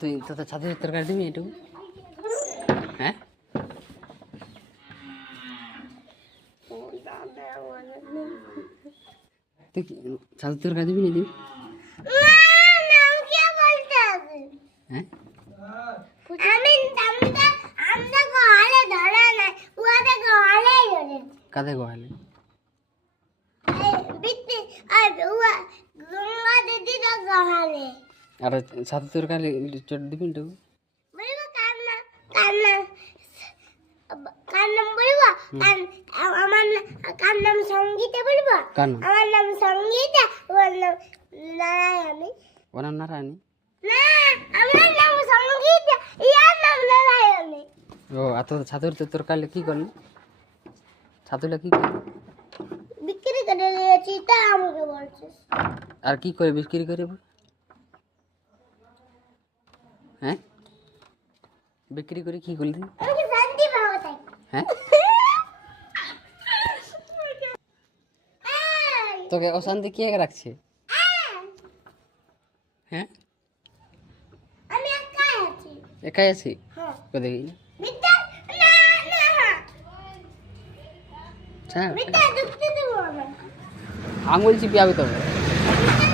তুই তো ছাদের তরকারি দিবি একটু, হ্যাঁ? তুই ছাদের তরকারি দিবি না? দিবি, হ্যাঁ? কাদের গোয়ালে? আর ছাদের তরকারি চট দিবি একটু। আমার নাম সঙ্গীতা বলবো। কার নাম? আমার নাম সঙ্গীতা, ওর নাম নারায়ণী। ওনার নারায়ণী? না, আমার নাম সঙ্গীতা, ইয়ার নাম নারায়ণী। ও, আর তো ছাদের তরকারি কি করলি? ছাতুটা কি করলি? বিক্রি করে দিয়েছি, তা আমাকে বলছিস? আর কি করে বিক্রি করে? হ্যাঁ, বিক্রি করে কি করলি? আমাকে শান্তি পাবো তাই। হ্যাঁ, তোকে অশান্তি কে রাখছে? হ্যাঁ, আমি একাই আছি। একাই আছি? হ্যাঁ। দেখি মিথ্যা না, না, আচ্ছা, মিথ্যা ঢুকতে দেবো না। আঙুল চিপিয়ে তবে। মিথ্যা